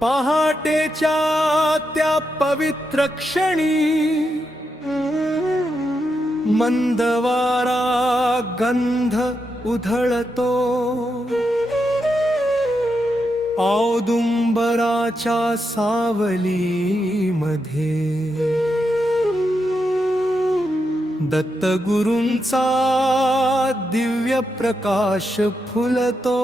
पहाटेच्या त्या पवित्र क्षणी मंद वारा गंध उधळतो, औदुंबराच्या सावलीमध्ये दत्तगुरूंचा दिव्य प्रकाश फुलतो।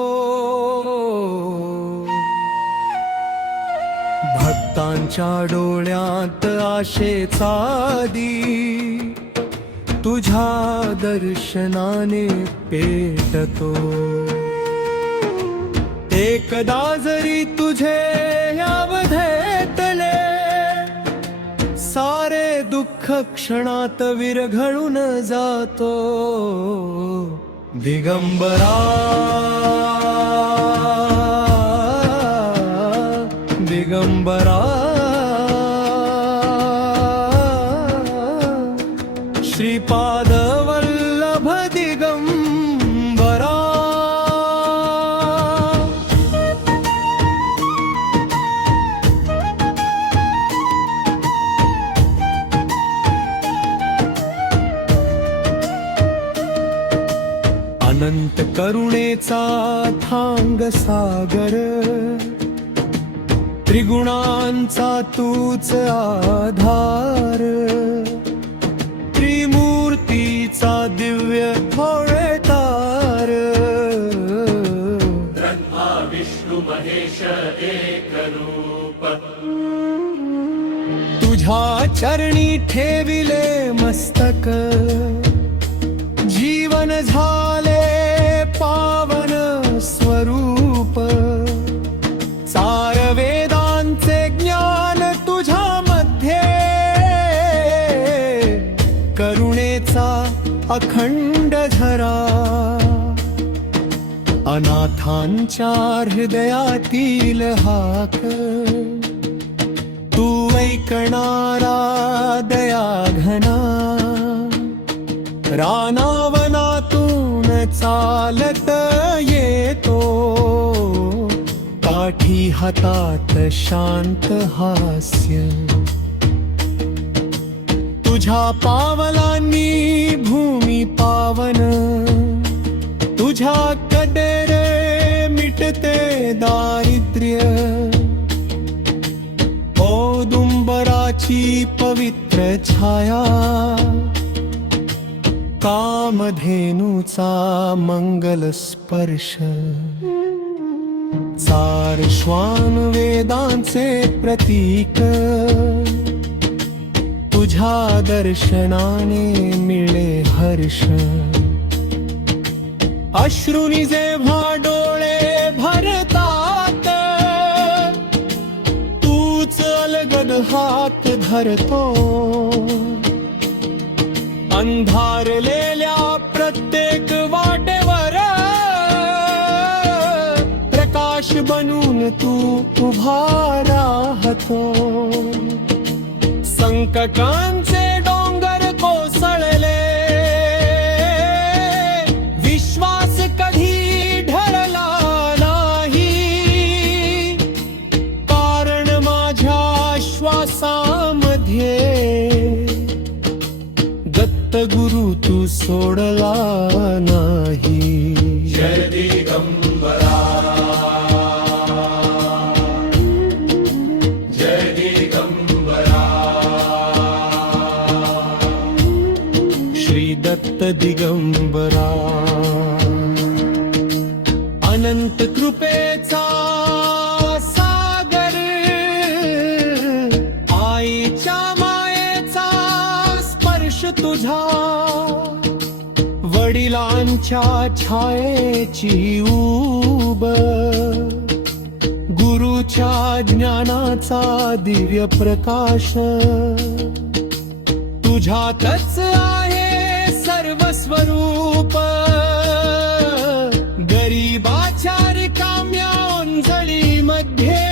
भक्तांच्या डोळ्यात आशेचा दीप तुझ्या दर्शनाने पेटतो। एकदा जरी तुझे अवधेतले सारे दुःख क्षणात विरघळून जातो। दिगंबरा दिगंबरा श्रीपाद वल्लभ दिगंबरा। अनंत करुणेचा थांग सागर, त्रिगुणांचा तूच आधार, त्रिमूर्तीचा दिव्य भोळेतार। ब्रह्मा विष्णु महेश एक रूप, तुझ्या चरणी ठेविले मस्तक, जीवन झाले पावन स्वरूप। सार वेदांचे ज्ञान तुझ्या मध्ये, करुणेचा अखंड झरा। अनाथांच्या हृदयातील हाक, तू ऐकणारा दया घना। रानावनातून चालत येतो, काठी हातात शांत हास्य। तुझ्या पावलांनी भूमी पावन, तुझ्या कडेरे मिटते दारिद्र्य। औदुंबराची पवित्र छाया, कामधेनूचा मंगल स्पर्श। चार श्वान वेदांचे प्रतीक, तुझ्या दर्शनाने मिळे हर्ष। अश्रुनी जेव्हा डोळे भरतात, तूच अलगद हात धरतो। अंधारलेल्या प्रत्येक वाटेवर प्रकाश बनून तू उभा राहतो। संकटांचे डोंगर कोसळले, विश्वास कधी ढळला नाही। कारण माझ्या श्वासामध्ये दत्तगुरु तू सोडला नाही। जय दिगंबरा, जय दिगंबरा। श्री दत्त दिगंबरा, अनंत कृपेचा सागर। आईच्या मायेचा स्पर्श तुझा, वडिलांच्या छायेची ऊब। गुरुच्या ज्ञानाचा दिव्य प्रकाश, तुझ्यातच आहे सर्व स्वरूप। गरीबाच्या रिकाम्या ओंजळीमध्ये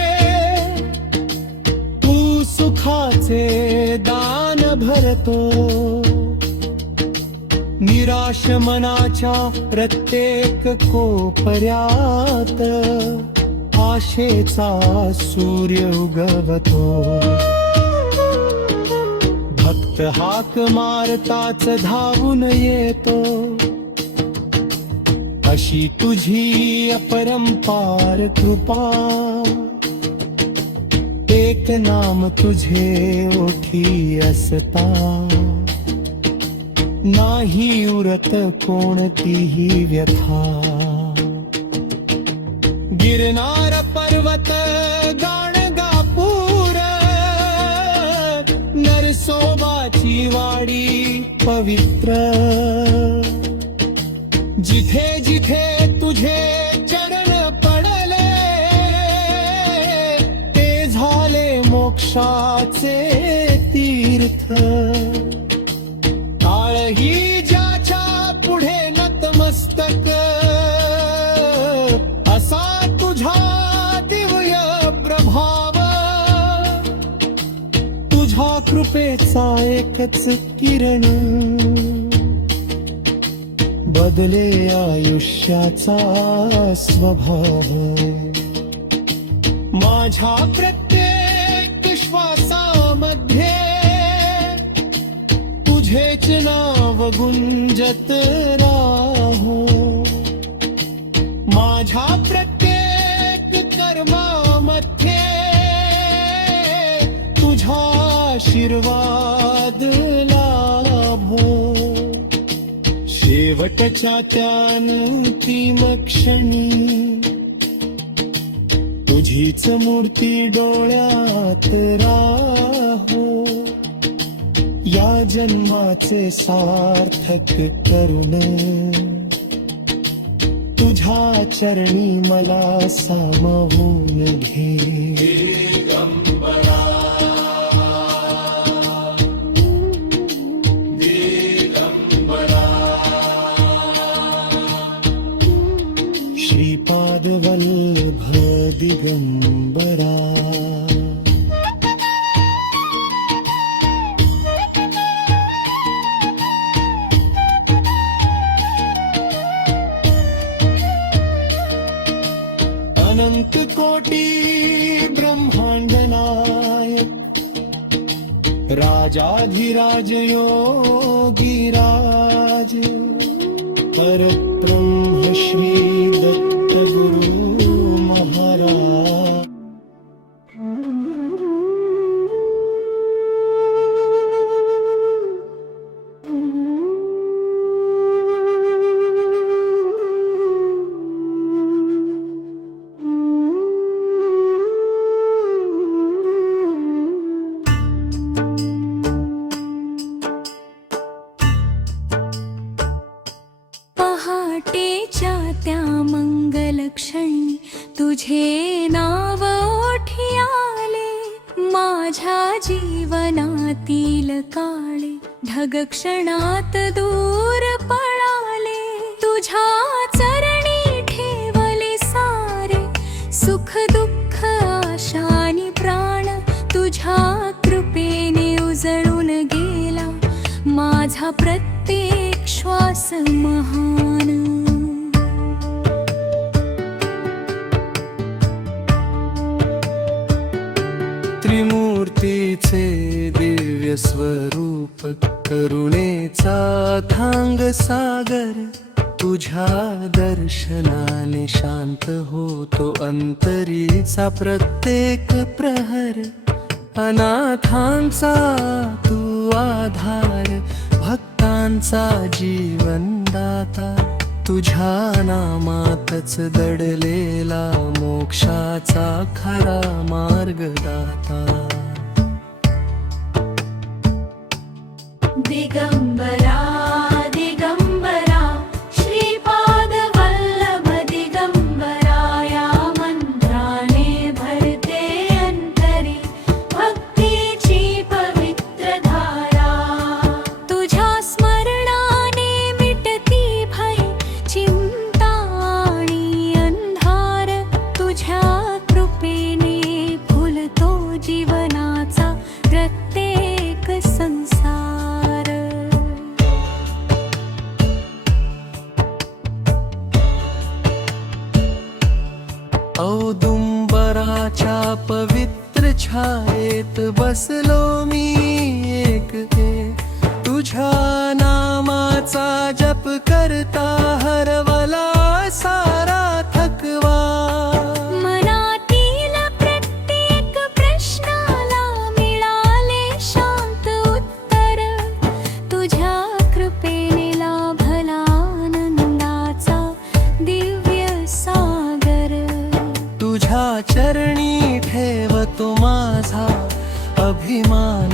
सुखाचे दान भरतो. निराश मनाच्या प्रत्येक कोपऱ्यात आशेचा सूर्य उगवतो. भक्त हाक मारताच धावून येतो. अशी तुझी अपरंपार कृपा. एक नाम तुझे ओठी असता. नाही उरत कोणतीही व्यथा. गिरनार पर्वत गाणगापूर नरसोबाची वाडी पवित्र. जिथे जिथे तुझे चरण पडले ते झाले मोक्षाचे तीर्थ. काळही ज्याच्या पुढे नतमस्तक असा तुझा दिव्य प्रभाव. तुझ्या कृपेचा एकच किरण बदले आयुष्याचा स्वभाव. माझ्या प्रत्येक श्वासामध्ये तुझेच नाव गुंजत राहो. माझ्या प्रत्येक कर्मामध्ये तुझा आशीर्वाद लाभो. शेवटच्या त्या अंतिम क्षणी तुझीच मूर्ती डोळ्यात राहो. या जन्माचे सार्थक करून तुझ्या चरणी मला सामावून घे. दिगंबरा दिगंबरा श्रीपाद वल्लभ दिगंबरा. अनंत कोटी ब्रह्मांड नायक राजाधिराज योगीराज परब्रह्म श्री दत्त गुरु महाराज. पहाटेच्या त्या मंगलक्षणी तुझे नाव ओठी आले. माझ्या जीवनातील काळे ढग क्षणात दूर पळाले. तुझ्या चरणी ठेवले सारे सुख दुःख आशानी प्राण. तुझ्या कृपेने उजळून गेला माझा प्रत्येक श्वास महान. त्रिमूर्तीचे दिव्य स्वरूप करुणेचा थांग सागर. तुझ्या दर्शनाने शांत होतो अंतरीचा प्रत्येक प्रहर. अनाथांचा तू आधार भक्तांचा जीवनदाता. तुझ्या नामातच दडलेला मोक्षाचा खरा मार्गदाता. दिगंबरा दिगंबरा श्रीपाद वल्लभ दिगंबरा. या मंत्राने भरते अंतरी भक्तीची पवित्र धारा. तुझ्या स्मरणाने मिटती भय चिंता आणि अंधार. तुझ्या कृपेने फुलतो जीवनाचा संसाराच्या पवित्र छायेत बसलो मी एक तुझ्या नामाचा जप करता हरवला सारा थकवा मनातील प्रत्येक प्रश्नाला मिळाले शांत उत्तर तुझ्या कृपेने लाभला आनंदाचा दिव्य सागर तुझ्या चरणी ठेवतो माझा अभिमान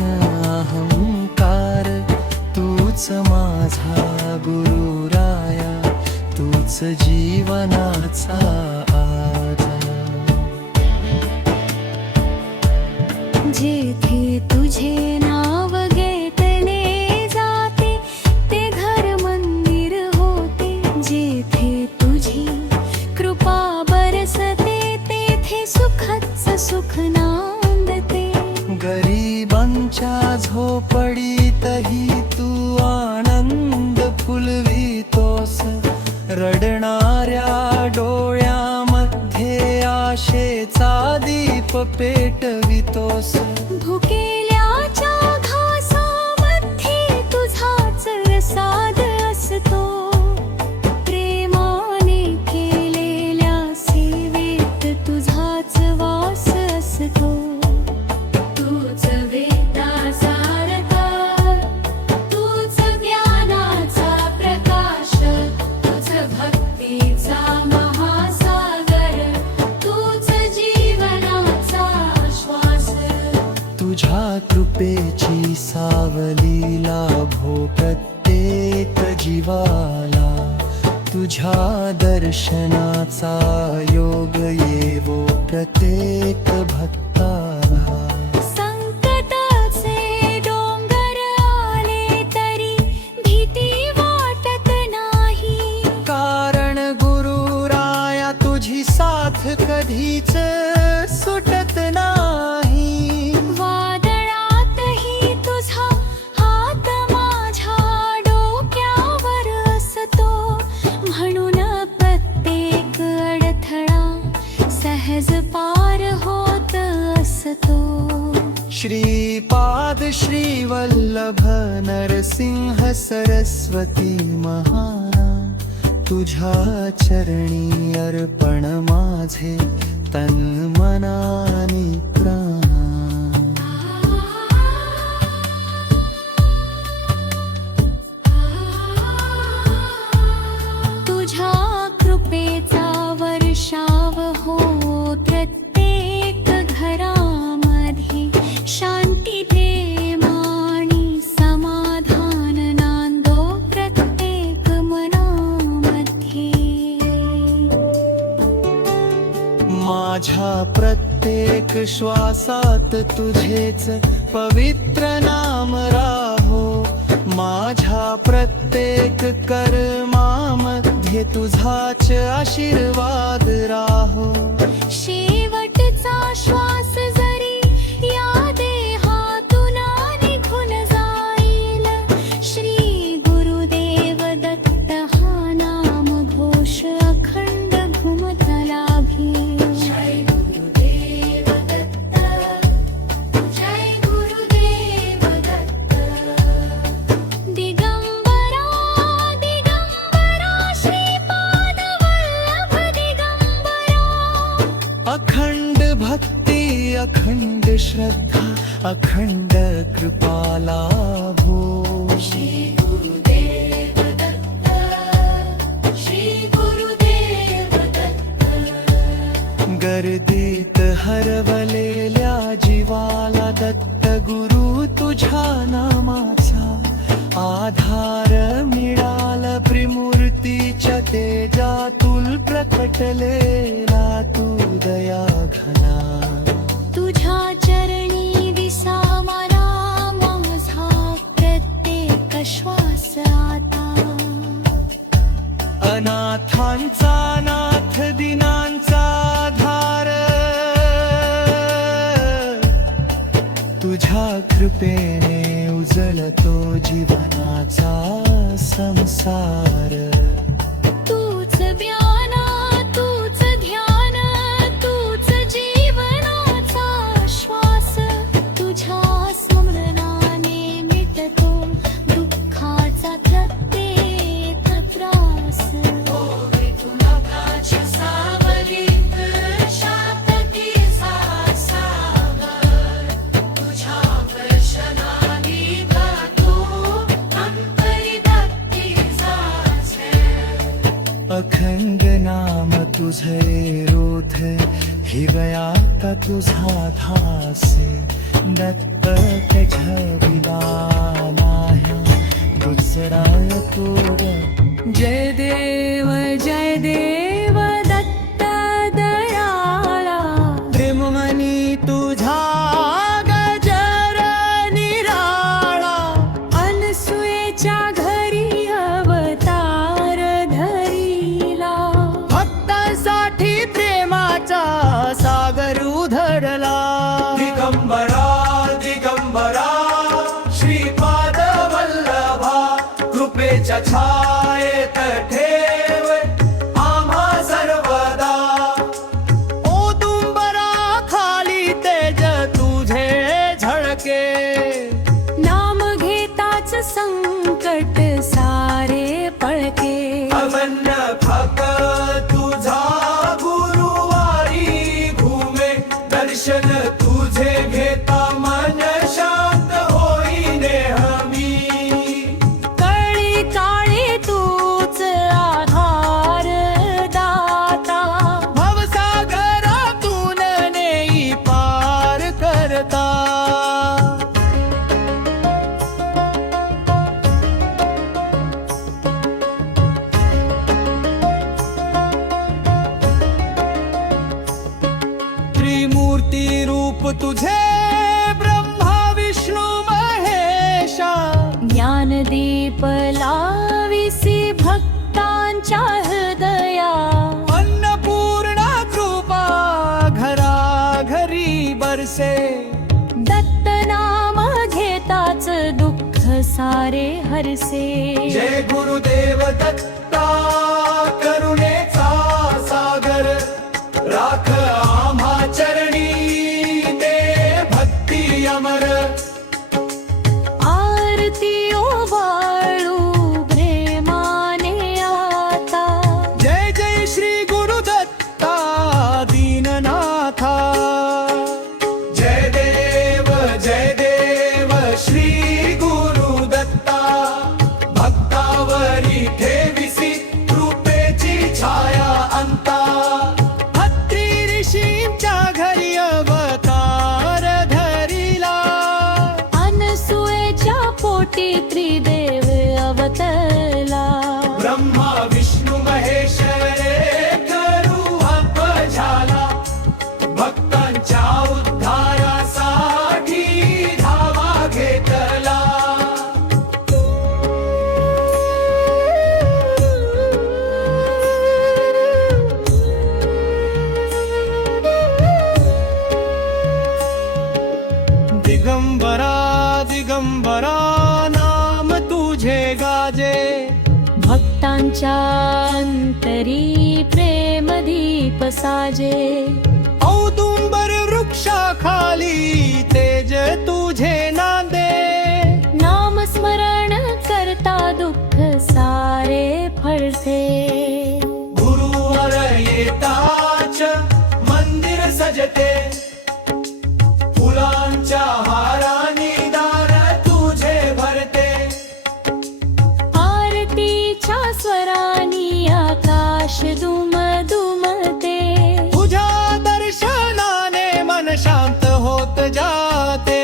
अहंकार तूच माझा गुरु राया तूच जीवनाचा आधार जेथे तुझे नाव घेतले जाते ते घर मंदिर होते जेथे तुझी कृपा बरसते तेथे सुखच सुख नांदते गरिबांच्या झोपडीतही तू आनंद फुलवितोस रडणाऱ्या डोळ्यामध्ये आशेचा दीप पेटवितोस भुकेल्याच्या घासामध्ये तुझाच रसाद असतो प्रेमाने केलेल्या सेवेत तुझाच वास असतो तूच वेदासारखा तूच ज्ञानाचा प्रकाश तूच भक्तीचा महासागर तूच जीवनाचा श्वास तुझ्या कृपेची सावली लाभो प्रत्येक जीवाला तुझ्या दर्शनाचा योग येवो प्रत्येक भक्ताला संकटाचे डोंगर आले तरी भीती वाटत नाही कारण गुरु राया तुझी साथ कधीच सुटत नाही वादळातही तुझा हात माझ्या डोक्यावर असतो म्हणून प्रत्येक अडथळा सहज पार होत असतो श्रीपाद श्रीवल्लभ नरसिंह सरस्वती महाराज तुझ्या चरणी अर्पण माझे तन मनानी प्राण तुझ्या कृपेचा वर्षाव हो प्रत्येक घरामध्ये शांती प्रेम आणि समाधान नांदो प्रत्येक मनामध्ये माझ्या प्रत्येक श्वासात तुझेच पवित्र नाम राहो माझ्या प्रत्येक कर्मामध्ये तुझाच आशीर्वाद राहो शेवटचा श्वास जरी या देहातून निघून जाईल श्री गुरुदेव दत्त हा नाम घोष अखंड घुमत लाभी जय गुरुदेव दत्त जय गुरुदेव दत्त दिगंबरा दिगंबरा श्रीपाद वल्लभ दिगंबरा अखंड भक्ती अखंड श्रद्धा अखंड कृपा लाभो श्री गुरुदेव दत्त श्री गुरुदेव दत्त गर्दीत हरवलेल्या जीवाला दत्त गुरु तुझ्या नामाचा आधार मिळाला त्रिमूर्तीच्या तेजातून प्रकटलेला तू दया घना तुझ्या चरणी विसामाला माझा प्रत्येक श्वास आता अनाथांचा नाथ दिनांचा आधार तुझ्या कृपेने उजळतो जीवनाचा संसार तूच ज्ञान तूच ध्यान तूच जीवन तुझा धासे दत्त ठेविला नाही दुसरा तोर जय देव दत्त दयाळा प्रेममनी तुझा गजर निराळा अनसुयेच्या घरी अवतार धरिला भक्तांसाठी प्रेमाचा सागर उधळला दिगंबरा दिगंबरा श्रीपाद वल्लभा कृपेच्या छायेत ठेव आम्हा सर्वदा औदुंबरा खाली तेज तुझे झळके नाम घेताच संकट सारे पळके अवन्न भक्त तुझा गुरुवारी घुमे दर्शन तुझे घेता मन शांत होई नेहमी कळी काळी तूच आधार दाता भवसागरातून नेई पार करता त्रिमूर्ती रूप तुझे ब्रह्मा विष्णू महेशा ज्ञानदीप लाविसी भक्तांच्या हृदया अन्नपूर्णा कृपा घरा घरी बरसे दत्त नाम घेताच दुःख सारे हरसे जय गुरुदेव दत्ता करुणेचा सागर राख आम्हा चरणी दे भक्ती अमर आरती ओवाळू प्रेमाने आता जय जय श्री गुरुदत्ता दीननाथा जय देव श्री गुरु दत्ता भक्तावरी ठेविसी कृपेची छाया अंता हत्ती ऋषींच्या घरी अवतार धरिला अनसुयेच्या पोटी त्रिदेव अवतरला ब्रह्मा विष्णू महेश एक रूप झाला भक्तांच्या उद्धारासाठी धावा घेतला दिगंबरा दिगंबरा नाम तुझे गाजे भक्तांच्या अंतरी प्रेम दीप साजे औदुंबर वृक्षाखाली तेज तुझे नांदे नाम स्मरण करता दुःख सारे फळसे गुरुवर येताच मंदिर सजते फुलांच्या हारानी दार तुझे भरते आरतीच्या स्वरानी आकाश दुम दुमते तुझ्या दर्शनाने मन शांत होत जाते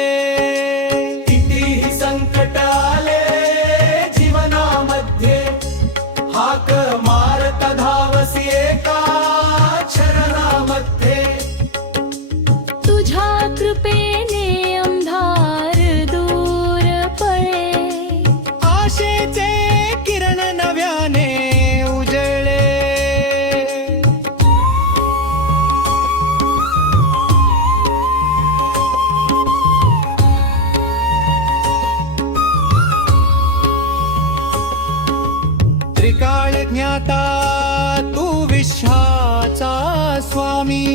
कितीही संकट आले जीवनामध्ये हाक मारत धावसी एका शरणामध्ये तुझ्या कृपेने अंधार दूर पळे आशेचे किरण नव्याने उजळे त्रिकाळ ज्ञाता तू विश्वाचा स्वामी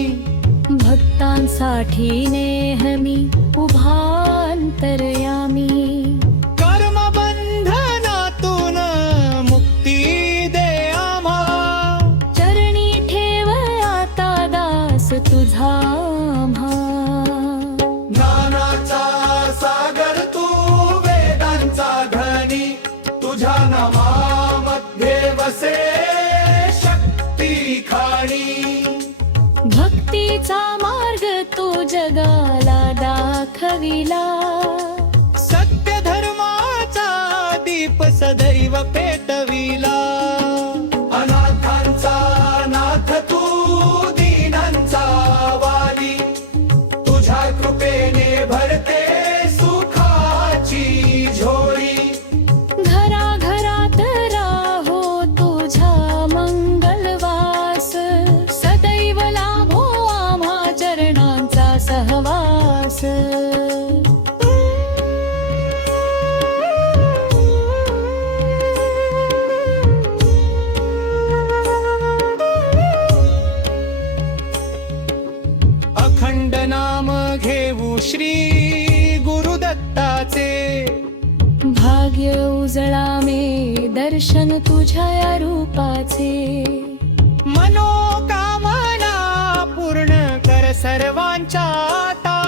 भक्तांसाठी नेहमी उभांतरयामी कर्मबंधनातून मुक्ती दे आम्हा चरणी ठेव आता दास तुझा आम्हा ज्ञानाचा सागर तू वेदांचा धनी तुझ्या नामामध्ये वसे शक्ती खाणी भक्तीचा मार्ग तू जगाला दाखविला. सत्य धर्माचा दीप सदैव पेटविला. अनाथांचा नाथ तू दीनांचा वाली, तुझ्या कृपेने भरते सुखाची झोळी. घराघरात राहो तुझा मंगलवास, सदैव लाभो आम्हा चरणांचा सहवास. अखंड नाम घेऊ श्री गुरुदत्ताचे. भाग्य उजळावे दर्शन तुझ्या या रूपाचे. मनोकामना पूर्ण कर सर्वांच्या आता.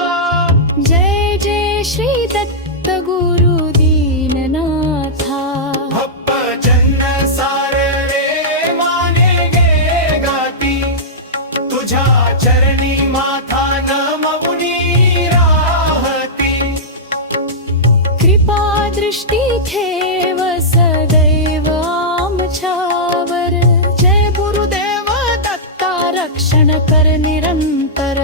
जय जय श्री दत्त गुरु दीननाथा. भक्तजन सार रे माने गे गाती, तुझ्या चरणी माथा नमवुनी राहती. कृपा दृष्टी ठेव सदैव आमच्यावर. जय गुरुदेव दत्ता रक्षण कर निरंतर.